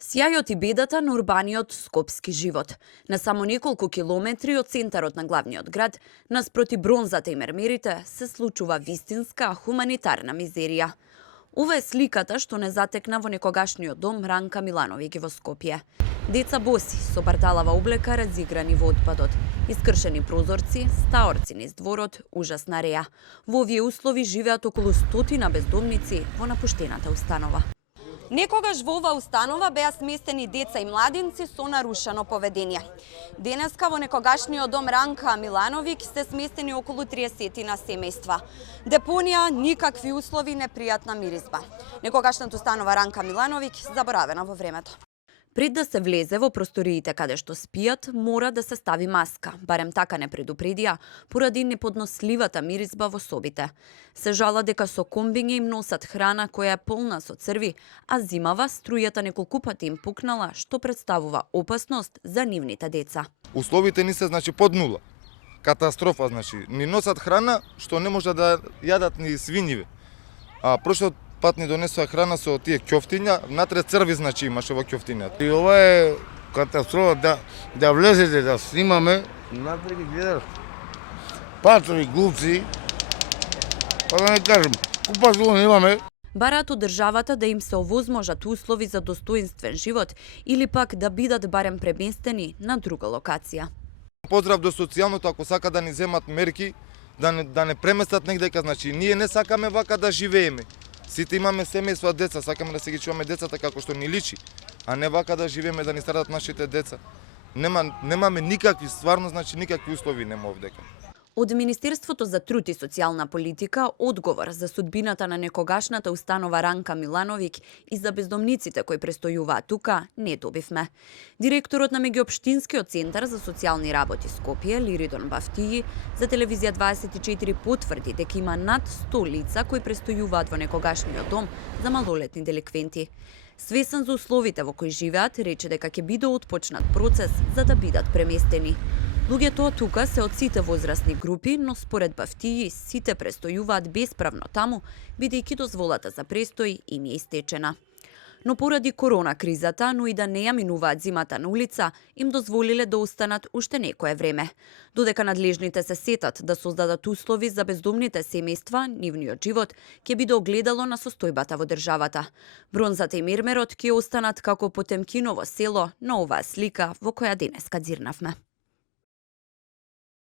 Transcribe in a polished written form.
Сјајот и бедата на урбаниот скопски живот. На само неколку километри од центарот на главниот град, наспроти бронзата и мермерите, се случува вистинска хуманитарна мизерија. Ова е сликата што не затекна во некогашниот дом Ранка Милановиќ во Скопје. Деца боси, со барталава облека разиграни во отпадот, искршени прозорци, стаорци низ дворот, ужасна реа. Во овие услови живеат околу 100 бездомници во напуштената установа. Некогаш во ова установа беа сместени деца и младинци со нарушено поведение. Денеска во некогашниот дом Ранка Милановиќ се сместени околу 30 семејства. Депонија, никакви услови, непријатна миризба. Некогашната установа Ранка Милановиќ заборавена во времето. Пред да се влезе во просториите каде што спијат, мора да се стави маска, барем така не предупредија, поради неподносливата миризба во собите. Се жала дека со комбиња им носат храна која е полна со црви, а зимава струјата неколку пати им пукнала, што представува опасност за нивните деца. Условите ни се под нула. Катастрофа, ни носат храна што не може да јадат ни свињиве. А прошлиот пат ни донесоа храна со тие ќофтиња, внатре црви имаше во ќофтињата. И ова е катастрофа, да влезете да снимаме, внатре ги гледаш патрови, глупци, па да не кажем, купа зло немаме. Бараат од државата да им се овозможат услови за достоинствен живот или пак да бидат барем преместени на друга локација. Поздрав до социјалното, ако сака да ни земат мерки, да не преместат негдека, ние не сакаме вака да живееме. Сите имаме семејства, деца, сакаме да се ги чуваме децата како што ни личи, а не вака да живееме, да ни страдат нашите деца. Немаме никакви, стварно, никакви услови нема овдека. Од Министерството за труд и социјална политика одговор за судбината на некогашната установа Ранка Милановиќ и за бездомниците кои престојуваат тука не добивме. Директорот на Меѓуопштинскиот центар за социјални работи Скопје, Лиридон Бафтији, за телевизија 24 потврди дека има над 100 лица кои престојуваат во некогашниот дом за малолетни деликвенти. Свесен за условите во кои живеат, рече дека ќе биде отпочнат процес за да бидат преместени. Луѓето тука се од сите возрастни групи, но според Бафтији сите престојуваат бесправно таму, бидејќи дозволата за престој им е истечена. Но поради корона кризата, но и да не ја минуваат зимата на улица, им дозволиле да останат уште некое време. Додека надлежните се сетат да создадат услови за бездомните семејства, нивниот живот ќе биде огледало на состојбата во државата. Бронзата и мермерот ќе останат како Потемкиново село на оваа слика во која денеска дзирнавме.